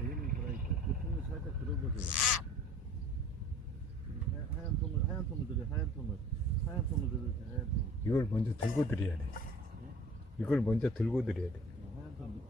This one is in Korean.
얘는 살아있다. 그 통을 살짝 들어보세요. 하얀 통을 들여, 하얀 통을 들으세요. 하얀 통. 이걸 먼저 들고 드려야 돼. 이걸 먼저 들고 드려야 돼. 하얀 통.